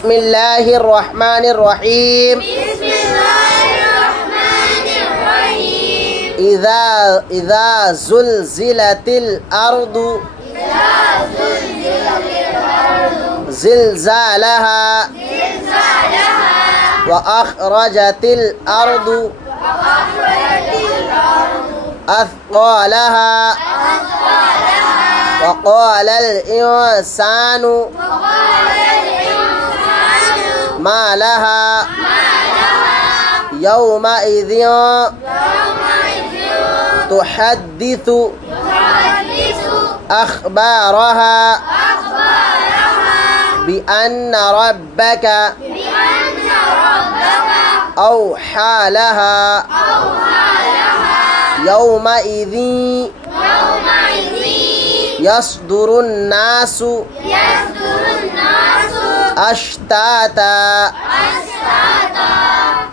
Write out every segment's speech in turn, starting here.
بسم الله الرحمن الرحيم. بسم الله الرحمن الرحيم. إذا زلزلت الأرض زلزالها وأخرجت الأرض أثقالها وقال الإنسان ما لها يومئذ تحدث أخبارها بأن ربك أوحى لها يومئذ يصدر الناس أشتاتا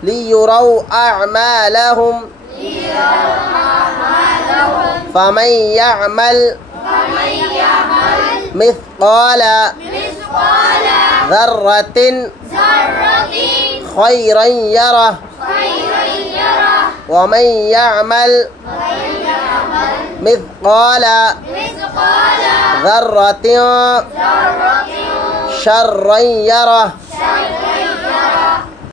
ليروا أعمالهم فمن يعمل مثقال ذرة خيرا يره ومن يعمل مثقال ذرة شرا يره.